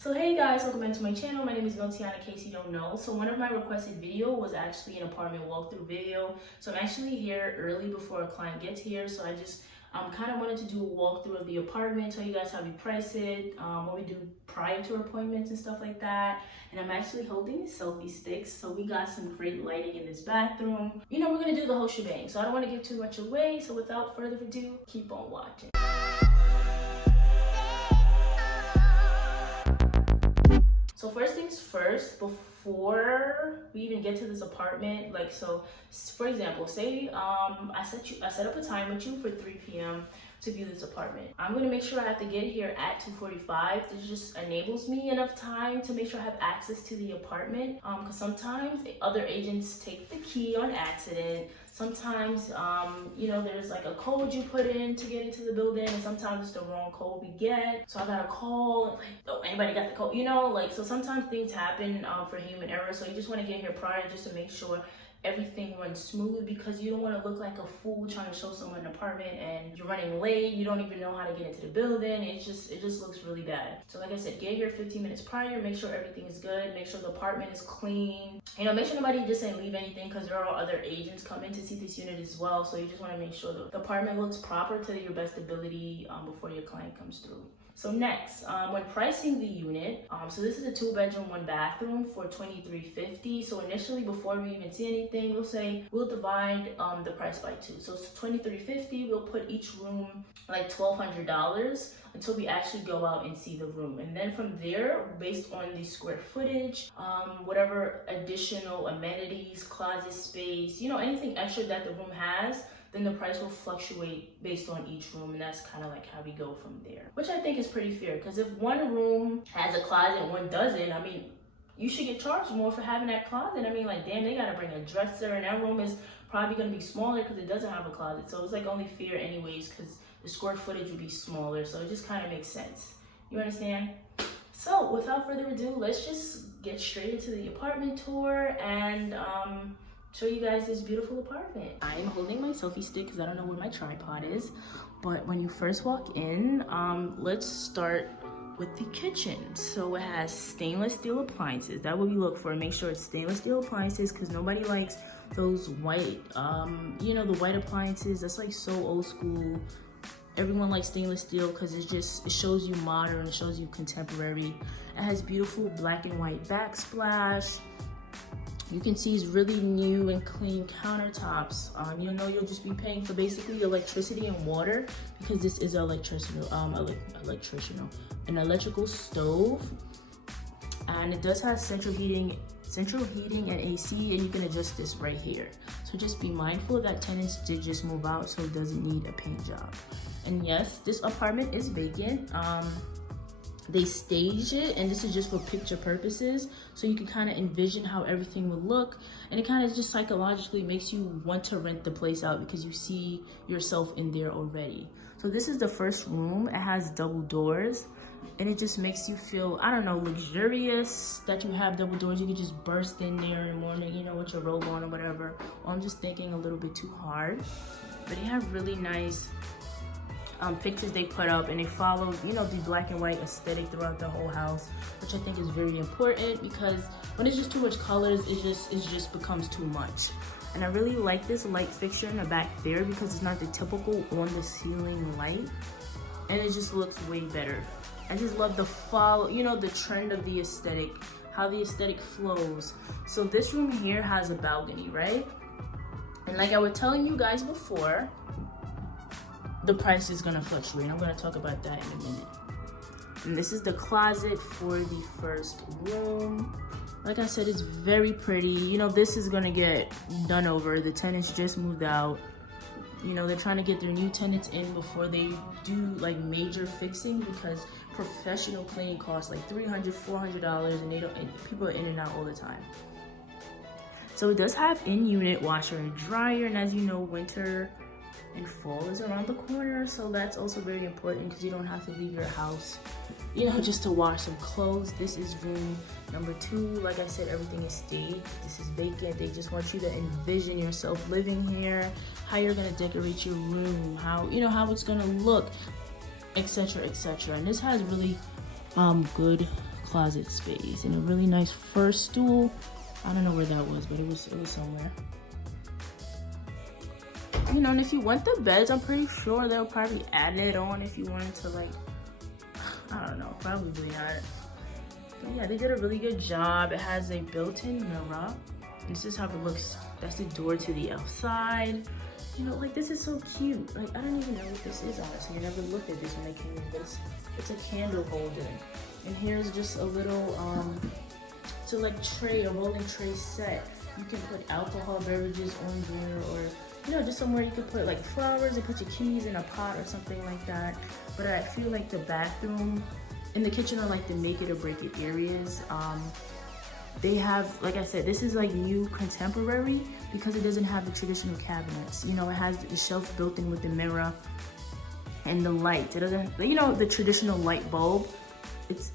So hey guys, welcome back to my channel. My name is MILTT, in case you don't know. So one of my requested video was actually an apartment walkthrough video. So I'm actually here early before a client gets here. So I just kind of wanted to do a walkthrough of the apartment, tell you guys how we price it, what we do prior to appointments and stuff like that. And I'm actually holding selfie sticks. So we got some great lighting in this bathroom. You know, we're gonna do the whole shebang. So I don't want to give too much away. So without further ado, keep on watching. So first things first, before we even get to this apartment, like, so for example, say I set up a time with you for 3 p.m. to view this apartment. I'm gonna make sure I have to get here at 2:45. This just enables me enough time to make sure I have access to the apartment. Because sometimes other agents take the key on accident. Sometimes, you know, there's like a code you put in to get into the building, and sometimes it's the wrong code we get. So I gotta call, and like, oh, anybody got the code? You know, like, so sometimes things happen for human error. So you just want to get here prior just to make sure everything runs smooth, because you don't want to look like a fool trying to show someone an apartment and you're running late, you don't even know how to get into the building. It just looks really bad. So like I said, get here 15 minutes prior, make sure everything is good, make sure the apartment is clean, you know, make sure nobody just didn't leave anything, because there are other agents coming to see this unit as well. So you just want to make sure the apartment looks proper to your best ability before your client comes through. So next, when pricing the unit, so this is a 2-bedroom, 1-bathroom for $23.50. So initially, before we even see anything, we'll divide the price by 2. So it's $23.50. We'll put each room like $1,200 until we actually go out and see the room. And then from there, based on the square footage, whatever additional amenities, closet space, you know, anything extra that the room has, then the price will fluctuate based on each room, and that's kind of like how we go from there, which I think is pretty fair, because if one room has a closet and one doesn't, I mean, you should get charged more for having that closet. I mean, like, damn, they gotta bring a dresser, and that room is probably gonna be smaller because it doesn't have a closet. So it's like only fair anyways, because the square footage would be smaller. So it just kind of makes sense. You understand? So without further ado, let's just get straight into the apartment tour and show you guys this beautiful apartment. I am holding my selfie stick because I don't know where my tripod is. But when you first walk in, let's start with the kitchen. So it has stainless steel appliances. That's what we look for. Make sure it's stainless steel appliances, because nobody likes those white, you know, the white appliances. That's like so old school. Everyone likes stainless steel because it shows you modern, it shows you contemporary. It has beautiful black and white backsplash. You can see it's really new and clean countertops. You know, you'll just be paying for basically electricity and water, because this is an electrical stove. And it does have central heating and AC, and you can adjust this right here. So just be mindful that tenants did just move out, so it doesn't need a paint job. And yes, this apartment is vacant. They staged it, and this is just for picture purposes, so you can kind of envision how everything would look, and it kind of just psychologically makes you want to rent the place out because you see yourself in there already. So this is the first room. It has double doors, and it just makes you feel, I don't know, luxurious that you have double doors. You can just burst in there in the morning, you know, with your robe on or whatever. Or I'm just thinking a little bit too hard, but they have really nice pictures they put up, and they follow, you know, the black and white aesthetic throughout the whole house, which I think is very important, because when it's just too much colors, it just becomes too much. And I really like this light fixture in the back there, because it's not the typical on the ceiling light, and it just looks way better. I just love you know, the trend of the aesthetic, how the aesthetic flows. So this room here has a balcony, right? And like I was telling you guys before, the price is gonna fluctuate. I'm gonna talk about that in a minute. And this is the closet for the first room. Like I said, it's very pretty. You know, this is gonna get done over. The tenants just moved out. You know, they're trying to get their new tenants in before they do like major fixing, because professional cleaning costs like $300, $400, and people are in and out all the time. So it does have in-unit washer and dryer, and as you know, winter and fall is around the corner, so that's also very important, because you don't have to leave your house, you know, just to wash some clothes. This is room number 2. Like I said, everything is staged. This is vacant. They just want you to envision yourself living here, how you're gonna decorate your room, how, you know, how it's gonna look, etc., etc. And this has really good closet space and a really nice fur stool. I don't know where that was, but it was somewhere. You know, and if you want the beds, I'm pretty sure they'll probably add it on if you wanted to, like, I don't know, probably not. But yeah, they did a really good job. It has a built-in mirror. This is how it looks. That's the door to the outside. You know, like, this is so cute. Like, I don't even know what this is, honestly. I never looked at this when I came in, but it's a candle holder. And here's just a little, to like tray, a rolling tray set. You can put alcohol beverages on there, or, you know, just somewhere you could put like flowers and put your keys in a pot or something like that. But I feel like the bathroom and the kitchen are like the make it or break it areas. They have, like I said, this is like new contemporary because it doesn't have the traditional cabinets. You know, it has the shelf built in with the mirror and the light. It doesn't, you know, the traditional light bulb. It's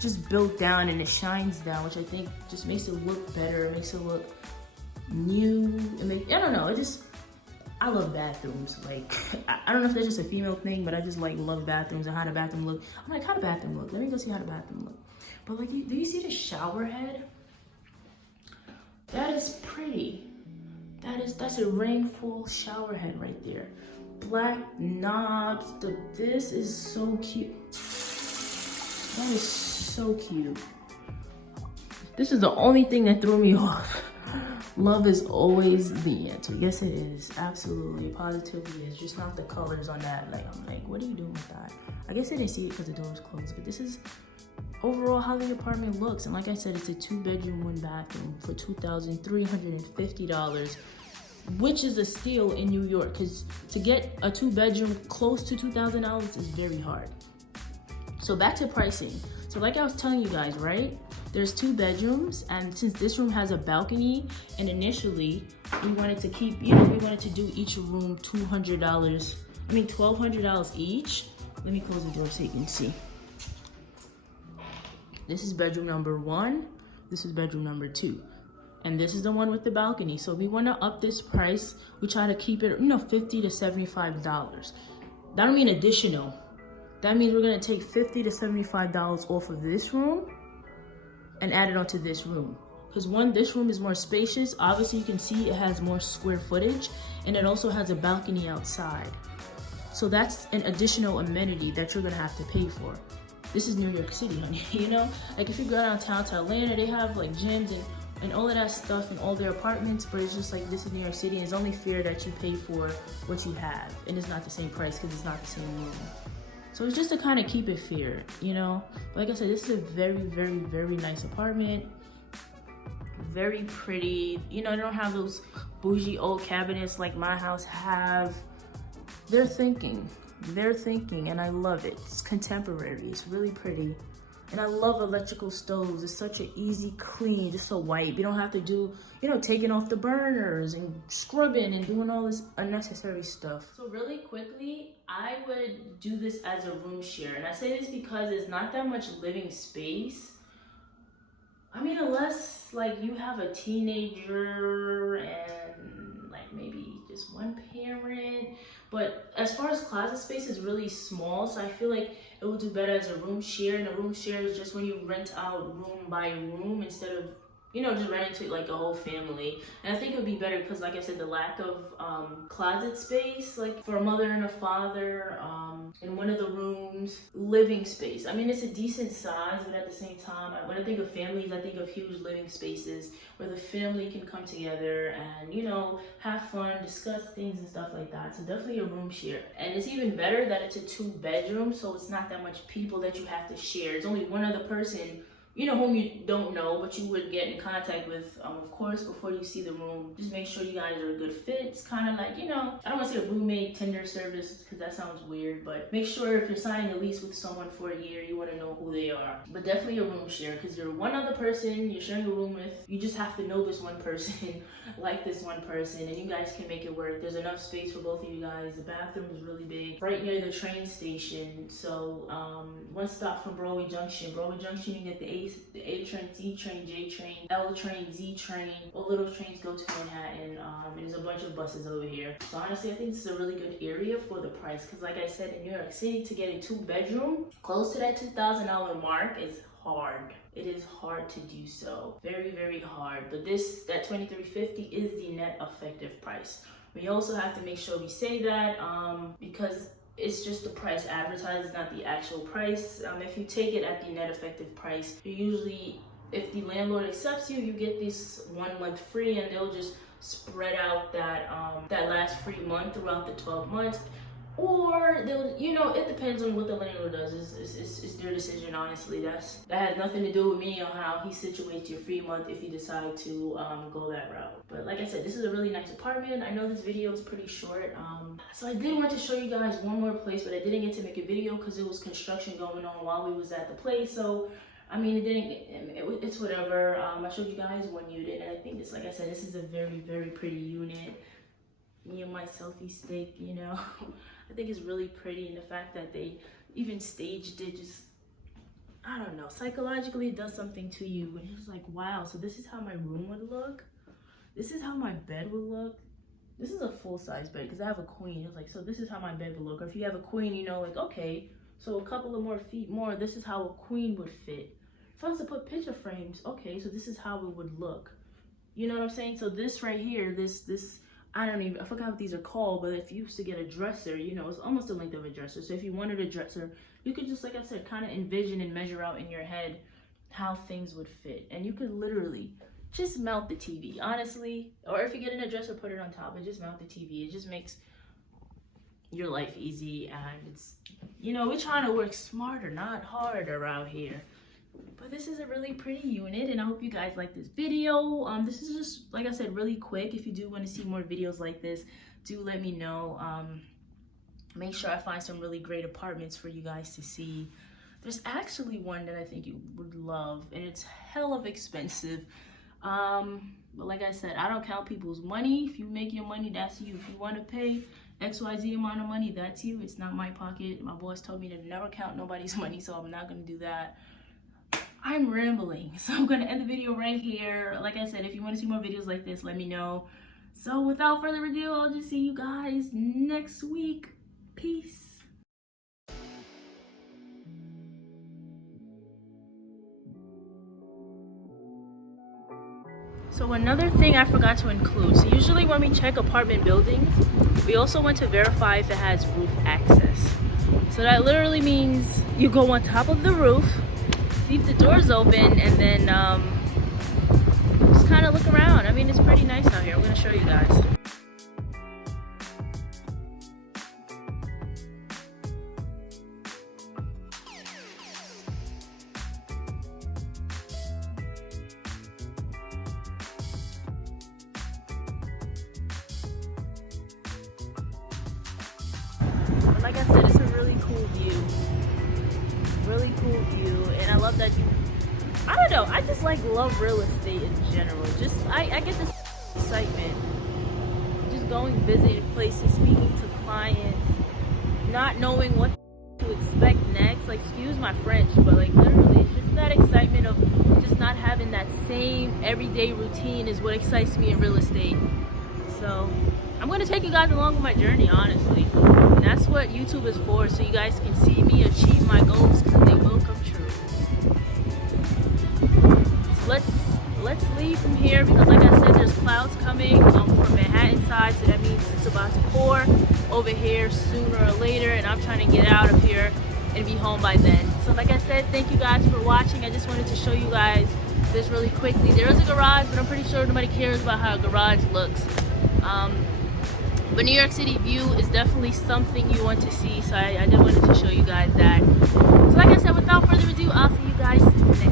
just built down and it shines down, which I think just makes it look better. It makes it look new. I don't know, I love bathrooms. Like, I don't know if that's just a female thing, but I just like love bathrooms and how the bathroom look. I'm like, how the bathroom look? Let me go see how the bathroom look. But like, do you see the shower head? That is pretty. That's a ring full shower head right there. Black knobs. This is so cute. That is so cute. This is the only thing that threw me off. Love is always the answer. Yes, it is. Absolutely. Positively is. Just not the colors on that. Like, I'm like, what are you doing with that? I guess I didn't see it because the door was closed, but this is overall how the apartment looks. And like I said, it's a 2-bedroom, 1-bathroom for $2,350, which is a steal in New York, because to get a 2-bedroom close to $2,000 is very hard. So back to pricing. So like I was telling you guys, right? There's 2 bedrooms, and since this room has a balcony, and initially we wanted to keep, you know, we wanted to do each room $1,200 each. Let me close the door so you can see. This is bedroom number 1. This is bedroom number 2. And this is the one with the balcony. So we want to up this price. We try to keep it, you know, $50 to $75. That don't mean additional. That means we're going to take $50 to $75 off of this room and add it onto this room. Because this room is more spacious. Obviously, you can see it has more square footage, and it also has a balcony outside. So that's an additional amenity that you're going to have to pay for. This is New York City, honey, you know? Like, if you go downtown to Atlanta, they have like gyms and all of that stuff in all their apartments, but it's just like, this is New York City, and it's only fair that you pay for what you have. And it's not the same price because it's not the same room. So it's just to kind of keep it fair, you know? But like I said, this is a very, very, very nice apartment. Very pretty. You know, they don't have those bougie old cabinets like my house have. They're thinking, and I love it. It's contemporary, it's really pretty. And I love electrical stoves. It's such an easy clean, just a wipe. You don't have to do, you know, taking off the burners and scrubbing and doing all this unnecessary stuff. So really quickly, I would do this as a room share. And I say this because it's not that much living space. I mean, unless like you have a teenager and like maybe just one parent. But as far as closet space, is really small. So I feel like it would do better as a room share. And a room share is just when you rent out room by room instead of, you know, just renting to like a whole family. And I think it would be better because, like I said, the lack of closet space, like for a mother and a father, in one of the rooms, living space. I mean, it's a decent size, but at the same time, when I think of families, I think of huge living spaces where the family can come together and, you know, have fun, discuss things and stuff like that. So definitely a room share. And it's even better that it's a 2-bedroom, so it's not that much people that you have to share. It's only one other person, you know, whom you don't know, but you would get in contact with, of course, before you see the room. Just make sure you guys are a good fit. It's kind of like, you know, I don't want to say a roommate Tinder service because that sounds weird, but make sure if you're signing a lease with someone for a year, you want to know who they are. But definitely a room share because you're one other person you're sharing a room with. You just have to know this one person, like this one person, and you guys can make it work. There's enough space for both of you guys. The bathroom is really big, right near the train station. So one stop from Broadway Junction. Broadway Junction, you get the A train, C train, J train, L train, Z train. All little trains go to Manhattan. There's a bunch of buses over here. So honestly, I think this is a really good area for the price. Because like I said, in New York City, to get a 2-bedroom close to that $2,000 mark is hard. It is hard to do so. Very, very hard. But that $23.50 is the net effective price. We also have to make sure we say that because it's just the price advertised, not the actual price. If you take it at the net effective price, you usually, if the landlord accepts you, you get this 1 month free, and they'll just spread out that last free month throughout the 12 months. Or they'll, you know, it depends on what the landlord does. It's their decision, honestly. That has nothing to do with me on how he situates your free month if you decide to go that route. But like I said, this is a really nice apartment. I know this video is pretty short. So I did want to show you guys one more place, but I didn't get to make a video because there was construction going on while we was at the place. So I mean, it's whatever. I showed you guys one unit, and I think this, like I said, this is a very, very pretty unit. Me and my selfie stick, you know. I think it's really pretty, and the fact that they even staged it, just, I don't know, psychologically it does something to you. And it's like, wow, so this is how my room would look. This is how my bed would look. This is a full-size bed because I have a queen. It's like, so this is how my bed would look. Or if you have a queen, you know, like, okay, so a couple of more feet more, this is how a queen would fit. If I was to put picture frames, okay, so this is how it would look. You know what I'm saying? So this right here, this I forgot what these are called, but if you used to get a dresser, you know, it's almost the length of a dresser. So if you wanted a dresser, you could just, like I said, kind of envision and measure out in your head how things would fit. And you could literally just mount the TV, honestly. Or if you get in a dresser, put it on top and just mount the TV. It just makes your life easy. And it's, you know, we're trying to work smarter, not harder around here. But this is a really pretty unit, and I hope you guys like this video. This is just, like I said, really quick. If you do want to see more videos like this, do let me know. Make sure I find some really great apartments for you guys to see. There's actually one that I think you would love, and it's hell of expensive. But like I said, I don't count people's money. If you make your money, that's you. If you want to pay XYZ amount of money, that's you. It's not my pocket. My boss told me to never count nobody's money, so I'm not going to do that. I'm rambling, so I'm going to end the video right here. Like I said, if you want to see more videos like this, let me know. So without further ado, I'll just see you guys next week. Peace. So another thing I forgot to include. So usually when we check apartment buildings, we also want to verify if it has roof access. So that literally means you go on top of the roof, see if the door's open, and then just kind of look around. I mean, it's pretty nice out here. I'm going to show you guys. But like I said, it's a really cool view. Really cool view, and I love that I don't know, I just love real estate in general. Just I get this excitement just going, visiting places, speaking to clients, not knowing what to expect next. Like, excuse my French, but like literally it's just that excitement of just not having that same everyday routine is what excites me in real estate. So I'm going to take you guys along with my journey, honestly. And that's what YouTube is for, so you guys can see me achieve my goals, because they will come true. So let's leave from here, because like I said, there's clouds coming from Manhattan side, so that means it's about to pour over here sooner or later, and I'm trying to get out of here and be home by then. So like I said, thank you guys for watching. I just wanted to show you guys this really quickly. There is a garage, but I'm pretty sure nobody cares about how a garage looks. But New York City view is definitely something you want to see, so I just wanted to show you guys that. So like I said, without further ado, I'll see you guys next